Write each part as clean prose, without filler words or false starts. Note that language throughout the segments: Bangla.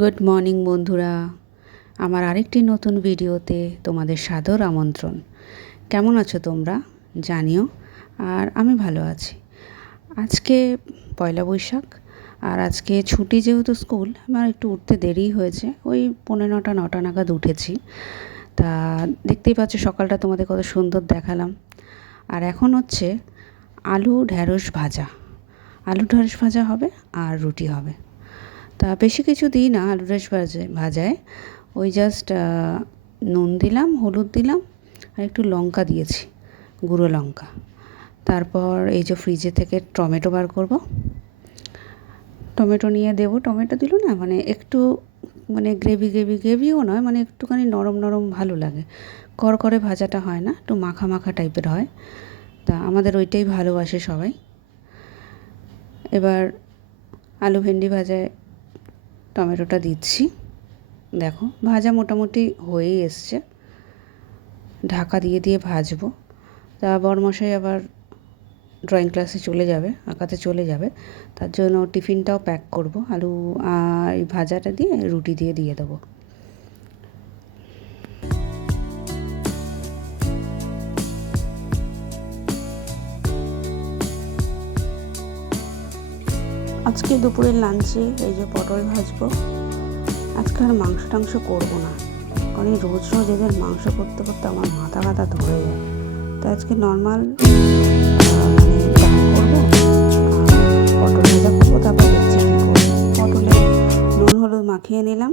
গুড মর্নিং বন্ধুরা, আমার আরেকটি নতুন ভিডিওতে তোমাদের সাদর আমন্ত্রণ। কেমন আছো তোমরা জানিও। আর আমি ভালো আছি। আজকে পয়লা বৈশাখ, আর আজকে ছুটি যেহেতু স্কুল, আমার একটু উঠতে দেরি হয়েছে। ওই 9:45 নাগাদ উঠেছি। তা দেখতেই পাচ্ছ সকালটা তোমাদের কত সুন্দর দেখালাম। আর এখন হচ্ছে আলু ঢ্যাঁড়স ভাজা হবে আর রুটি হবে। তা বেশি কিছু দিই না আলু ঢ্যাঁড়স ভাজায়। ওই জাস্ট নুন দিলাম, হলুদ দিলাম, আর একটু লঙ্কা দিয়েছি, গুঁড়ো লঙ্কা। তারপর এই যে ফ্রিজে থেকে টমেটো বার করব, টমেটো নিয়ে দেবো। টমেটো দিল না মানে একটু গ্রেভিও নয়, মানে একটুখানি নরম নরম ভালো লাগে। করকরে ভাজাটা হয় না, একটু মাখা মাখা টাইপের হয়। তা আমাদের ওইটাই ভালোবাসে সবাই। এবার আলু ভেন্ডি ভাজায় টমেটোটা দিচ্ছি। দেখো ভাজা মোটামুটি হয়েই এসছে। ঢাকা দিয়ে ভাজবো। তা বরমশাই আবার ড্রয়িং ক্লাসে চলে যাবে, আঁকাতে চলে যাবে। তার জন্য টিফিনটাও প্যাক করব। আলু আর এই ভাজাটা দিয়ে রুটি দিয়ে দেবো। আজকে দুপুরের লাঞ্চে এই যে পটল ভাজবো। আজকে আর মাংস টাংস করবো না, কারণ এই রোজ এদের মাংস করতে করতে আমার মাথা ব্যথা ধরে যায়। তাই আজকে নর্মাল ডাল করবো, পটল ভাজা করবো। তারপর দেখছি কী করবো। পটলে নুন হলুদ মাখিয়ে নিলাম,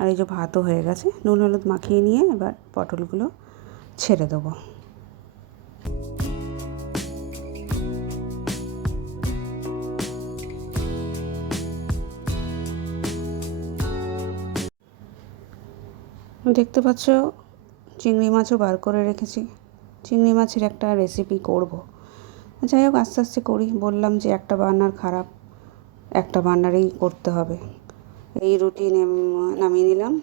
আর এই যে ভাতও হয়ে গেছে। নুন হলুদ মাখিয়ে নিয়ে এবার পটলগুলো ছেড়ে দেবো। দেখতে পাচ্ছ চিংড়ি মাছও বার করে রেখেছি। চিংড়ি মাছের একটা রেসিপি করব। যাই হোক আস্তে আস্তে করি। বললাম যে একটা বার্নার খারাপ, একটা বার্নারেই করতে হবে। এই রুটি নামিয়ে নিলাম।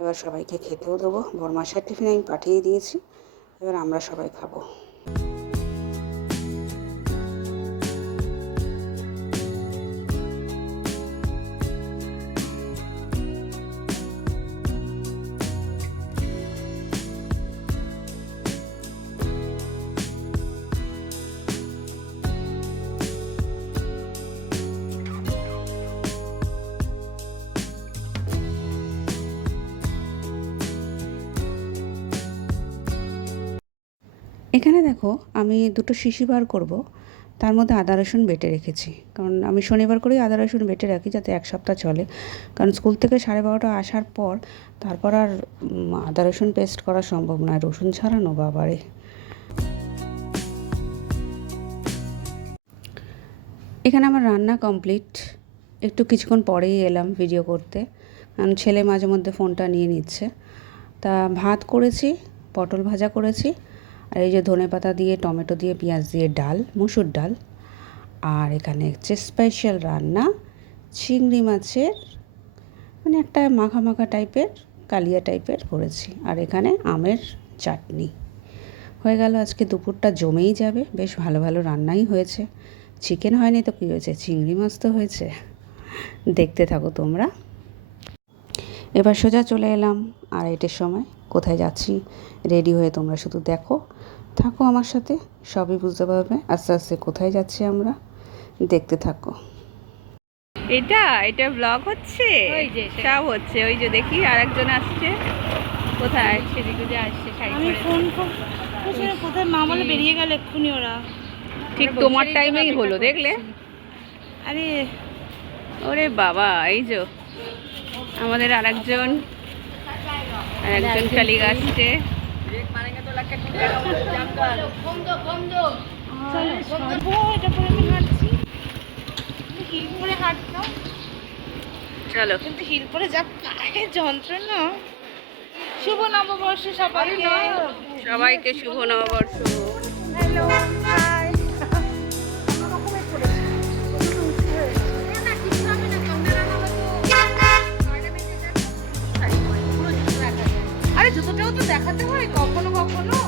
এবার সবাইকে খেতেও দেবো। বরমাসার টিফিন আমি পাঠিয়ে দিয়েছি, এবার আমরা সবাই খাবো। এখানে দেখো আমি দুটো শিশি বার করব। তার মধ্যে আদা রসুন বেটে রেখেছি, কারণ আমি শনিবার করেই আদা রসুন বেটে রাখি যাতে এক সপ্তাহ চলে। কারণ স্কুল থেকে 12:30 আসার পর তারপর আর আদা রসুন পেস্ট করা সম্ভব নয়, রসুন ছাড়ানো বাবারে। এখানে আমার রান্না কমপ্লিট। একটু কিছুক্ষণ পরেই এলাম ভিডিও করতে, কারণ ছেলে মাঝে মধ্যে ফোনটা নিয়ে নিচ্ছে। তা ভাত করেছি, পটল ভাজা করেছি, আর এই যে ধনেপাতা দিয়ে টমেটো দিয়ে পেঁয়াজ দিয়ে ডাল, মুসুর ডাল। আর এখানে হচ্ছে স্পেশাল রান্না চিংড়ি মাছের, মানে একটা মাখা মাখা টাইপের, কালিয়া টাইপের করেছি। আর এখানে আমের চাটনি হয়ে গেল। আজকে দুপুরটা জমেই যাবে। বেশ ভালো ভালো রান্নাই হয়েছে। চিকেন হয়নি তো কী হয়েছে, চিংড়ি মাছ তো হয়েছে। দেখতে থাকো তোমরা। এবার সোজা চলে এলাম 2:30-এর সময়। কোথায় যাচ্ছি রেডি হয়ে তোমরা শুধু থাকো আমার সাথে, সবই বুঝতে পারবে আস্তে আস্তে কোথায় যাচ্ছি আমরা। দেখতে থাকো। এটা ব্লগ হচ্ছে, সব হচ্ছে। ওই যে দেখি আরেকজন আসছে। কোথায় সেদিকে যে আসছে, আমি ফোন কোথায় মা বলে বেরিয়ে গেল এক্ষুনি ওরা। ঠিক তোমার টাইমেই হলো, দেখলে? আরে ওরে বাবা, এই যে আমাদের আরেকজন কলিগ আসছে। চলো কিন্তু হিল পরে যা পায়ে যন্ত্রণা। শুভ নববর্ষ সবাইকে শুভ নববর্ষ। Hello hi. আরে জুতোটাও তো দেখাতে হয় কখনো কখনো।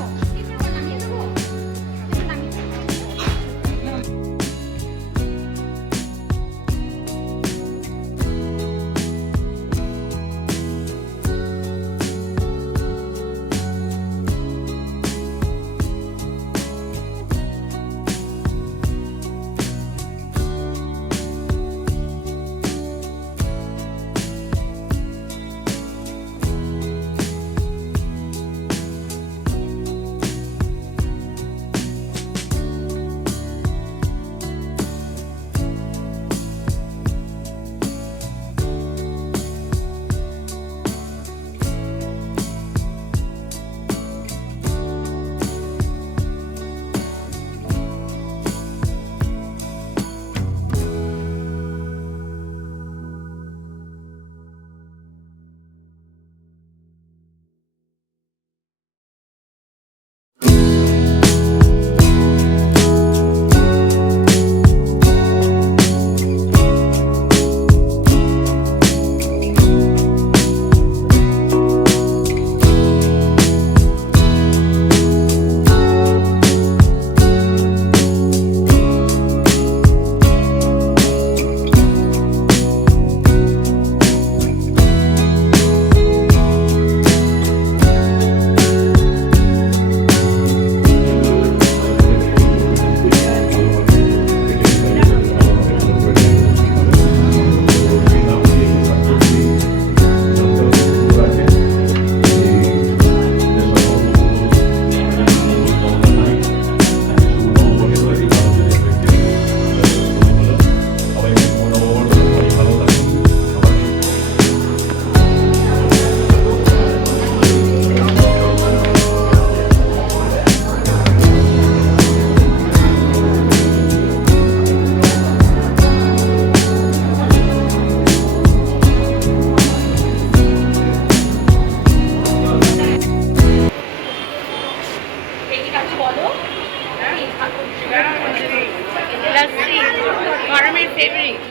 গরমের ফেভারিট।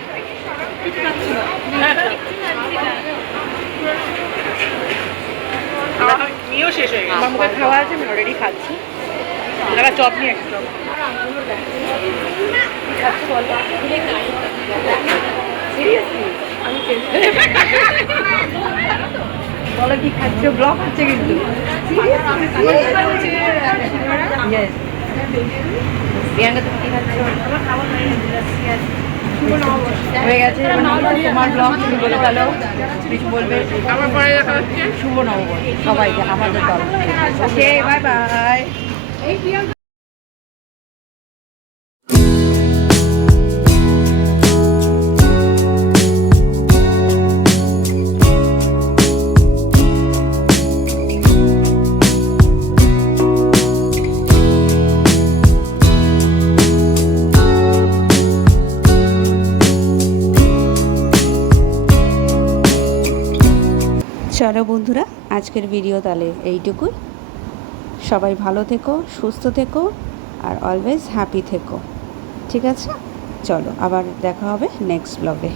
নিয়েও শেষ হয়ে গেছে। আমার মুখে খাওয়া আছে, আমি অলরেডি খাচ্ছি। দাদা চপ নিয়ে একটা চপ খাচ্ছি বলো। সিরিয়াসলি আমি বলো কি খাচ্ছ? ব্লগ হচ্ছে কিন্তু। প্রিয়াঙ্কা তুমি কি খাচ্ছ? হয়ে গেছে তোমার ব্লগ, তুমি বলে গেলো কিছু বলবে? আমার পরে দেখা হচ্ছে শুভ নববর্ষ সবাইকে আমাদের দল। ওকে, বাই বাই। চলো বন্ধুরা, আজকের ভিডিও তাহলে এইটুকুই। সবাই ভালো থেকো, সুস্থ থেকো, আর অলওয়েজ হ্যাপি থেকো। ঠিক আছে, চলো আবার দেখা হবে নেক্সট ব্লগে।